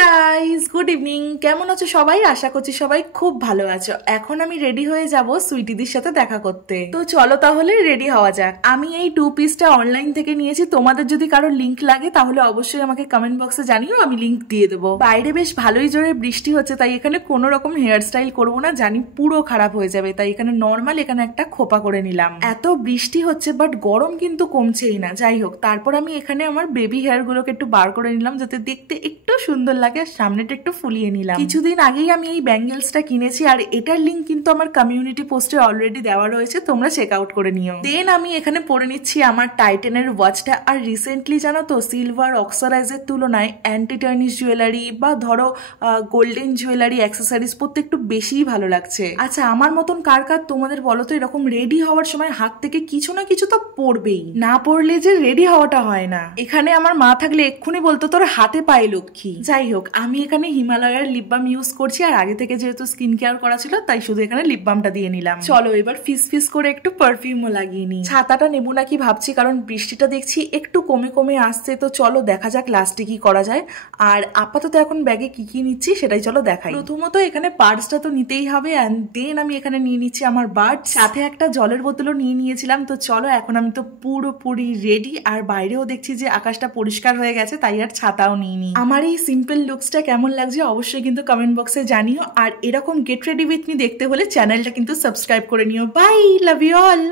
Guys, good evening. কেমন আছো সবাই? আশা করছি সবাই খুব ভালো আছো। এখন আমি রেডি হয়ে যাব সুইটিদির সাথে দেখা করতে। তো চলো তাহলে রেডি হওয়া যাক। আমি এই 2 পিসটা অনলাইন থেকে নিয়েছি। তোমাদের যদি কারো লিংক লাগে তাহলে অবশ্যই আমাকে কমেন্ট বক্সে জানিও, আমি লিংক দিয়ে দেবো। বাইরে বেশ ভালোই জোরে বৃষ্টি হচ্ছে, তাই এখানে কোনো রকম হেয়ার স্টাইল করবো না, জানি পুরো খারাপ হয়ে যাবে। তাই এখানে নর্মাল এখানে একটা খোপা করে নিলাম। এত বৃষ্টি হচ্ছে বাট গরম কিন্তু কমছেই না। যাই হোক, তারপর আমি এখানে আমার বেবি হেয়ার গুলোকে একটু বার করে নিলাম যাতে দেখতে একটু সুন্দর লাগে, আর সামনেটা একটু ফুলিয়ে নিলাম। কিছুদিন আগেই আমি এই ব্যাঙ্গেলসটা কিনেছি, আর এটার লিঙ্ক কিন্তু আমার কমিউনিটি পোস্টে অলরেডি দেওয়া রয়েছে, তোমরা চেক আউট করে নিও। দেন আমি এখানে পরে নিচ্ছি আমার টাইটানের ওয়াচটা। আর রিসেন্টলি জানো তো, সিলভার অক্সারাইজের তুলনায় অ্যান্টি টার্নিশ জুয়েলারি বা ধরো গোল্ডেন জুয়েলারি অ্যাক্সেসরিজ পরতে একটু বেশিই ভালো লাগছে। আচ্ছা, আমার মতন কার কার তোমাদের বলো তো এরকম রেডি হওয়ার সময় হাত থেকে কিছু না কিছু তো পড়বেই, না পড়লে যে রেডি হওয়াটা হয় না। এখানে আমার মা থাকলে এক্ষুনি বলতো তোর হাতে পায়ে লক্ষ্মী। যাই হোক, আমি এখানে হিমালয়ের লিপ বাম ইউজ করছি, আর আগে থেকে যেহেতু স্কিন কেয়ার করা ছিল তাই শুধু এখানে লিপ বামটা দিয়ে নিলাম। চলো এবার ফিস ফিস করে একটু পারফিউমও লাগিয়ে নিই। ছাতাটা নেবো নাকি ভাবছি, কারণ বৃষ্টিটা দেখছি একটু কমে কমে আসছে। তো চলো দেখা যাক লাস্টে কি করা যায়। আর আপাতত এখন ব্যাগে কি কি নিচ্ছি সেটাই চলো দেখাই। প্রথমত এখানে পার্সটা তো নিতেই হবে, অ্যান্ড দেন আমি এখানে নিয়ে নিচ্ছি আমার বার্ড, সাথে একটা জলের বোতলও নিয়ে নিয়েছিলাম। তো চলো এখন আমি তো পুরোপুরি রেডি। আর বাইরেও দেখছি যে আকাশটা পরিষ্কার হয়ে গেছে, তাই আর ছাতাও নিইনি। আমার এই সিম্পল লুকসটা কেমন লাগছে অবশ্যই কিন্তু কমেন্ট বক্সে জানিও। আর এরকম গেট রেডি উইথ মি দেখতে হলে চ্যানেলটা কিন্তু সাবস্ক্রাইব করে নিও। Bye, love you all.